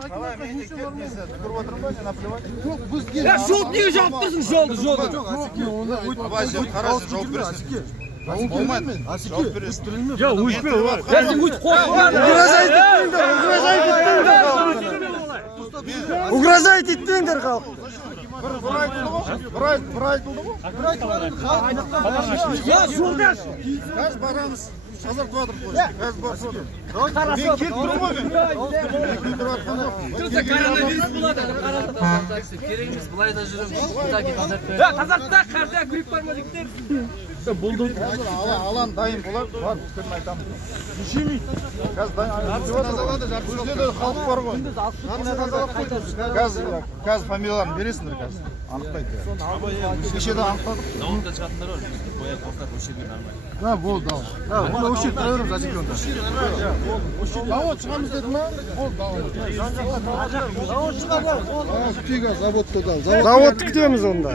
Қалай менде кетмесе, көріп отырмын ба, сен наплевать. Жоқ, бізге... Жол неге жауып тұрсың, жолды. Абай, сен қарасын, жауап бересің. Болмайды, жауап бересің. Жоқ, өйтпе, сен өйтіп қойып. Угрожает етпеңдер халық. Бір айтылды ғой? Я жолдаш. Қазір барамыз. Шазақ туатыр қой. Қазір барсың. Мен кетіп тұрмын ғой мен. Коронавирус болады. Керек емес, былай да жүреміз. Тазартта қарда грипп бар ма жігіттер? Болды. Алан дайын болады. Бар, үстерін айтамын. Жемейді. Қазір дайын. Өзде де халық бар ғой. Қазір фамилияларын бересіңдер қазір. Анықтайды. Кешеде анықтадық. Зауытта шығатындар бар. Боя қорқақ өшерген нормально. Да, болды, да. Оны өшеріп тұра береміз Азекенді. Завод шығамыз деді ма? Болды, завод. Заводты күтеміз онда.